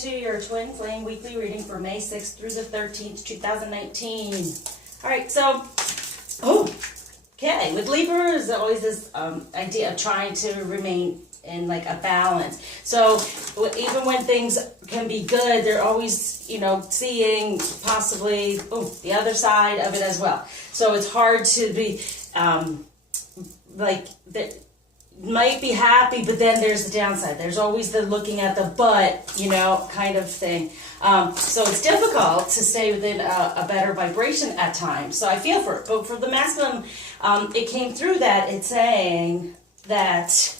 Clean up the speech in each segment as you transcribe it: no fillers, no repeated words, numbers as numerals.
to your Twin Flame weekly reading for May 6th through the 13th, 2019. All right, so, okay, with Libra, there's always this idea of trying to remain in like a balance. So even when things can be good, they're always, you know, seeing possibly the other side of it as well. So it's hard to be like that. Might be happy, but then there's the downside. There's always the looking at the but, you know, kind of thing. So it's difficult to stay within a better vibration at times. So I feel for it. But for the masculine, it came through that it's saying that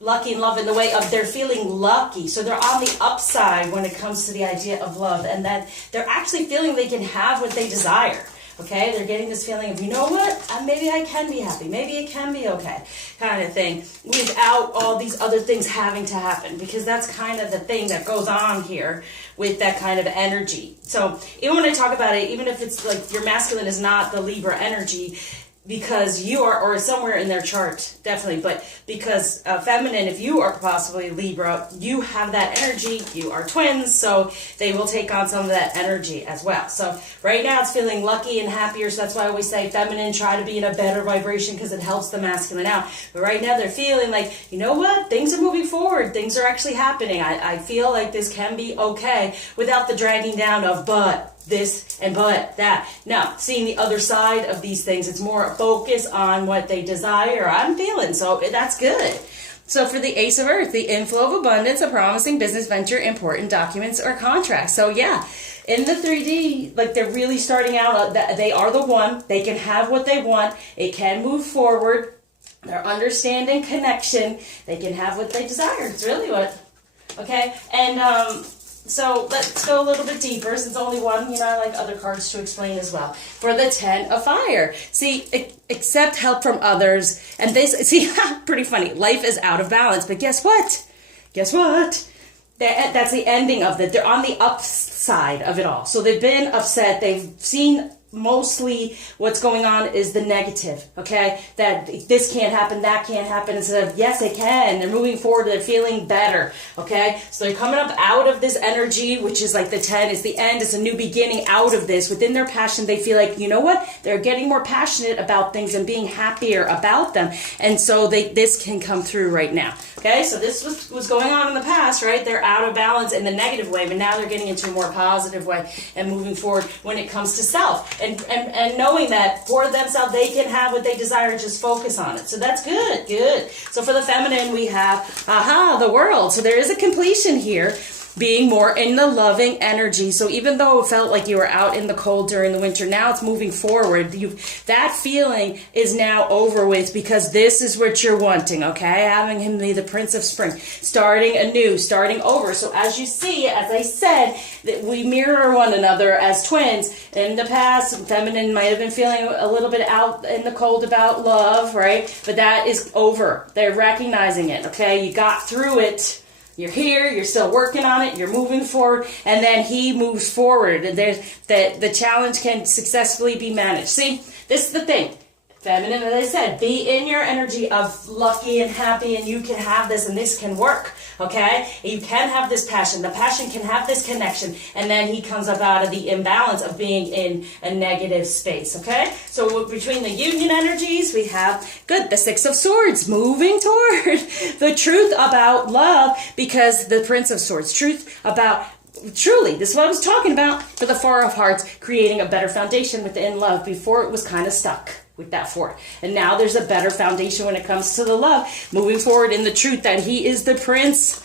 lucky in love in the way of they're feeling lucky. So they're on the upside when it comes to the idea of love, and that they're actually feeling they can have what they desire. Okay, they're getting this feeling of, you know what, maybe I can be happy, maybe it can be okay, kind of thing, without all these other things having to happen, because that's kind of the thing that goes on here with that kind of energy. So even when I talk about it, even if it's like your masculine is not the Libra energy, because you are, or somewhere in their chart, definitely, but because feminine, if you are possibly Libra, you have that energy, you are twins, so they will take on some of that energy as well. So right now it's feeling lucky and happier, so that's why I always say feminine, try to be in a better vibration because it helps the masculine out. But right now they're feeling like, you know what, things are moving forward, things are actually happening. I feel like this can be okay without the dragging down of but this and but that. Now, seeing the other side of these things, it's more focus on what they desire. I'm feeling, so that's good. So for the Ace of Earth, the inflow of abundance, a promising business venture, important documents or contracts. So yeah, in the 3D, like they're really starting out, they are the one, they can have what they want, it can move forward, they're understanding connection, they can have what they desire. It's really what, okay? And so let's go a little bit deeper, since only one, you know, I like other cards to explain as well. For the 10 of Fire, see, accept help from others, and this, see, pretty funny, life is out of balance, but guess what? Guess what? That's the ending of it. They're on the upside of it all. So they've been upset, they've seen mostly what's going on is the negative, okay? That this can't happen, that can't happen, instead of, yes, it can. They're moving forward, they're feeling better, okay? So they're coming up out of this energy, which is like the 10, is the end, it's a new beginning out of this. Within their passion, they feel like, you know what? They're getting more passionate about things and being happier about them. And so this can come through right now, okay? So this was going on in the past, right? They're out of balance in the negative way, but now they're getting into a more positive way and moving forward when it comes to self. And knowing that for themselves, they can have what they desire, just focus on it. So that's good, good. So for the feminine, we have, the World. So there is a completion here, being more in the loving energy. So even though it felt like you were out in the cold during the winter, now it's moving forward. That feeling is now over with, because this is what you're wanting, okay? Having him be the Prince of Spring, starting anew, starting over. So as you see, as I said, that we mirror one another as twins. In the past, feminine might have been feeling a little bit out in the cold about love, right? But that is over. They're recognizing it, okay? You got through it. You're here, you're still working on it, you're moving forward, and then he moves forward, and the challenge can successfully be managed. See, this is the thing. Feminine, as I said, be in your energy of lucky and happy, and you can have this, and this can work, okay? You can have this passion. The passion can have this connection, and then he comes up out of the imbalance of being in a negative space, okay? So between the union energies, we have, good, the Six of Swords, moving toward the truth about love, because the Prince of Swords, truth about truly, this is what I was talking about for the Four of Hearts, creating a better foundation within love. Before it was kind of stuck with that four. And now there's a better foundation when it comes to the love, moving forward in the truth that he is the prince.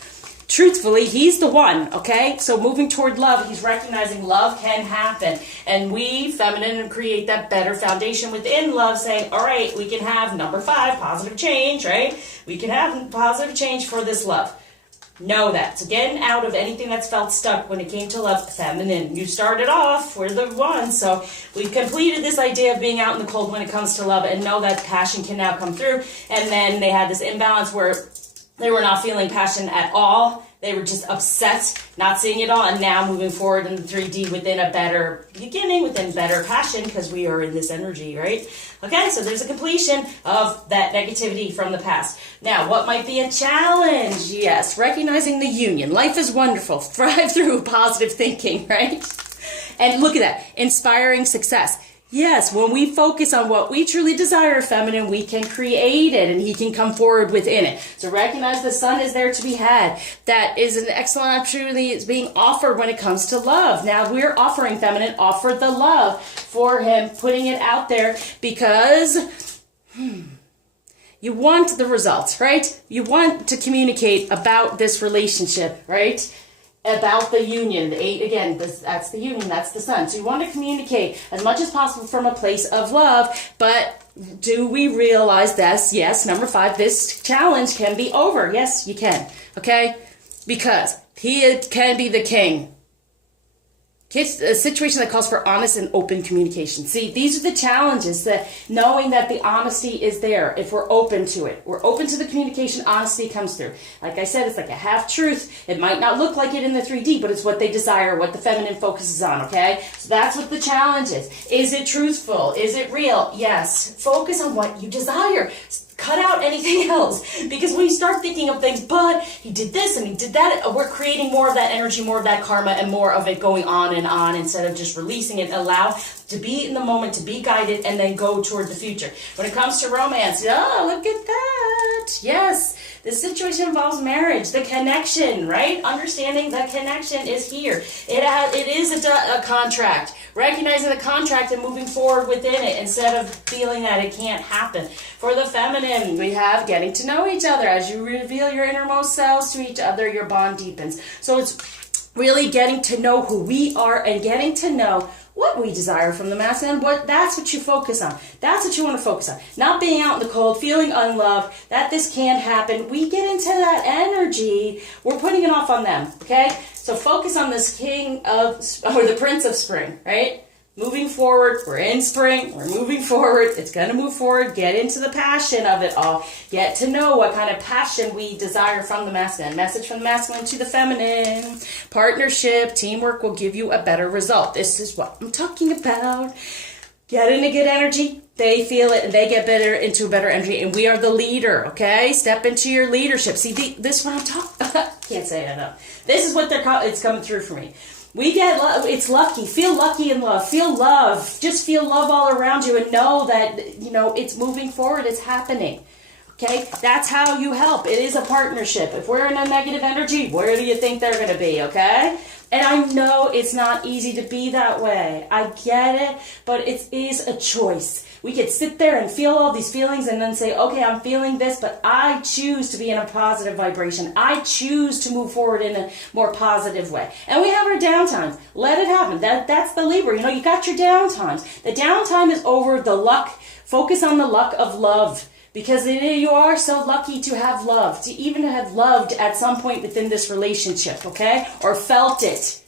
Truthfully, he's the one, okay? So moving toward love, he's recognizing love can happen. And we, feminine, create that better foundation within love, saying, all right, we can have number 5, positive change, right? We can have positive change for this love. Know that. So getting out of anything that's felt stuck when it came to love, feminine. You started off, we're the one. So we've completed this idea of being out in the cold when it comes to love, and know that passion can now come through. And then they had this imbalance where they were not feeling passion at all. They were just upset, not seeing it all, and now moving forward in the 3D within a better beginning, within better passion, because we are in this energy, right? Okay, so there's a completion of that negativity from the past. Now, what might be a challenge? Yes, recognizing the union. Life is wonderful. Thrive through positive thinking, right? And look at that, inspiring success. Yes, when we focus on what we truly desire, feminine, we can create it and he can come forward within it. So recognize the sun is there to be had. That is an excellent opportunity. It's being offered when it comes to love. Now we're offering feminine, offer the love for him, putting it out there because you want the results, right? You want to communicate about this relationship, right? About the union, the 8, again, that's the union, that's the sun. So you want to communicate as much as possible from a place of love, but do we realize this? Yes, number 5, this challenge can be over. Yes, you can, okay? Because he can be the king. It's a situation that calls for honest and open communication. See, these are the challenges, that knowing that the honesty is there. If we're open to it, we're open to the communication, honesty comes through. Like I said, it's like a half truth. It might not look like it in the 3D, but it's what they desire, what the feminine focuses on, okay? So that's what the challenge is. Is it truthful? Is it real? Yes. Focus on what you desire. Cut out anything else, because when you start thinking of things, but he did this and he did that, we're creating more of that energy, more of that karma, and more of it going on instead of just releasing it. Allow to be in the moment, to be guided, and then go toward the future. When it comes to romance, oh, look at that. Yes, this situation involves marriage, the connection, right? Understanding the connection is here. It is a contract. Recognizing the contract and moving forward within it instead of feeling that it can't happen. For the feminine, we have getting to know each other. As you reveal your innermost selves to each other, your bond deepens. So it's really getting to know who we are and getting to know what we desire from the masculine. That's what you focus on. That's what you want to focus on. Not being out in the cold, feeling unloved, that this can't happen. We get into that energy. We're putting it off on them, okay? So focus on this the prince of spring, right? Moving forward, we're in spring, we're moving forward, it's going to move forward, get into the passion of it all, get to know what kind of passion we desire from the masculine. Message from the masculine to the feminine. Partnership, teamwork will give you a better result. This is what I'm talking about. Get into good energy, they feel it, and they get better into a better energy, and we are the leader, okay? Step into your leadership. See, this is what I'm talking can't say it enough. This is what it's coming through for me. We get love. It's lucky. Feel lucky in love. Feel love. Just feel love all around you and know that, it's moving forward. It's happening. Okay? That's how you help. It is a partnership. If we're in a negative energy, where do you think they're going to be? Okay? And I know it's not easy to be that way. I get it, but it is a choice. We could sit there and feel all these feelings and then say, okay, I'm feeling this, but I choose to be in a positive vibration. I choose to move forward in a more positive way. And we have our downtimes. Let it happen. That's the Libra. You got your downtimes. The downtime is over. The luck. Focus on the luck of love. Because you are so lucky to have loved, to even have loved at some point within this relationship, okay? Or felt it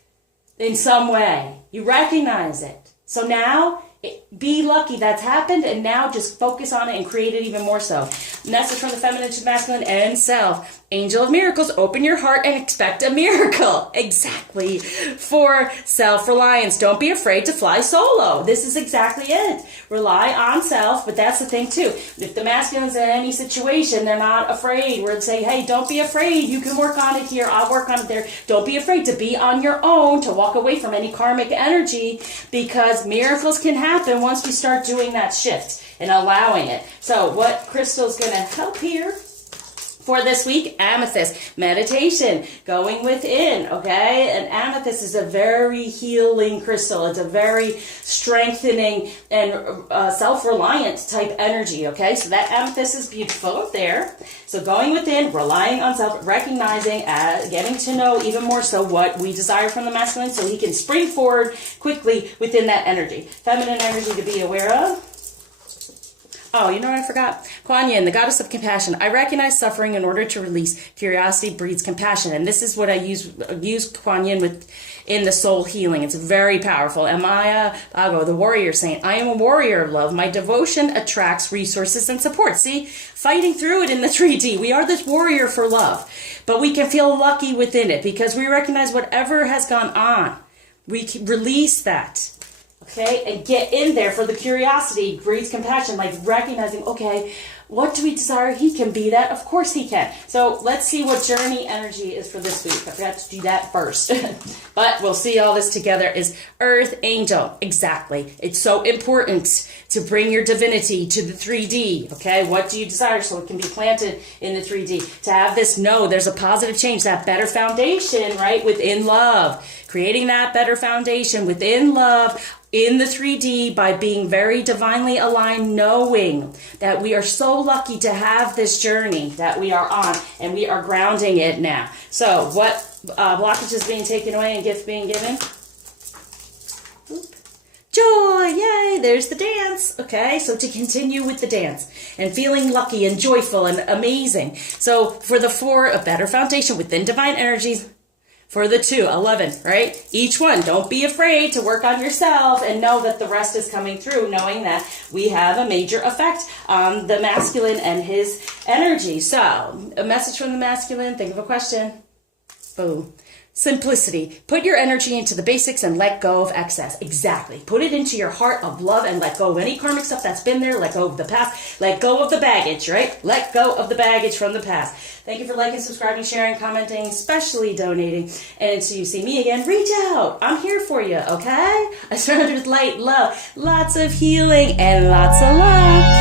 in some way. You recognize it. So now, be lucky that's happened, and now just focus on it and create it even more so. Message from the feminine to masculine and self. Angel of miracles, open your heart and expect a miracle. Exactly. For self-reliance, don't be afraid to fly solo. This is exactly it. Rely on self, but that's the thing too. If the masculine's in any situation, they're not afraid. We're saying, hey, don't be afraid. You can work on it here. I'll work on it there. Don't be afraid to be on your own, to walk away from any karmic energy, because miracles can happen once we start doing that shift and allowing it. So what crystal's going to help here for this week? Amethyst. Meditation. Going within, okay? And amethyst is a very healing crystal. It's a very strengthening and self-reliant type energy, okay? So that amethyst is beautiful there. So going within, relying on self, recognizing, getting to know even more so what we desire from the masculine so he can spring forward quickly within that energy. Feminine energy to be aware of. Oh, you know what I forgot? Kuan Yin, the goddess of compassion. I recognize suffering in order to release. Curiosity breeds compassion. And this is what I use Kuan Yin with in the soul healing. It's very powerful. And Maya Bago, the warrior saint. I am a warrior of love. My devotion attracts resources and support. See? Fighting through it in the 3D. We are this warrior for love. But we can feel lucky within it because we recognize whatever has gone on. We can release that. Okay, and get in there for the curiosity, breeds compassion, like recognizing, okay, what do we desire? He can be that. Of course he can. So let's see what journey energy is for this week. I forgot to do that first. But we'll see all this together is Earth Angel. Exactly. It's so important to bring your divinity to the 3D. Okay, what do you desire so it can be planted in the 3D? To have this, no, there's a positive change, that better foundation, right, within love. Creating that better foundation within love in the 3D by being very divinely aligned, knowing that we are so lucky to have this journey that we are on, and we are grounding it now. So what blockage is being taken away and gifts being given? Joy, yay, there's the dance. Okay, so to continue with the dance and feeling lucky and joyful and amazing. So for the 4, a better foundation within divine energies. For the 2, 11, right? Each one, don't be afraid to work on yourself and know that the rest is coming through, knowing that we have a major effect on the masculine and his energy. So, a message from the masculine, think of a question. Boom. Simplicity. Put your energy into the basics and let go of excess. Exactly. Put it into your heart of love and let go of any karmic stuff that's been there. Let go of the past. Let go of the baggage, right? Let go of the baggage from the past. Thank you for liking, subscribing, sharing, commenting, especially donating. And until you see me again, reach out. I'm here for you, okay? I surround you with light, love, lots of healing, and lots of luck.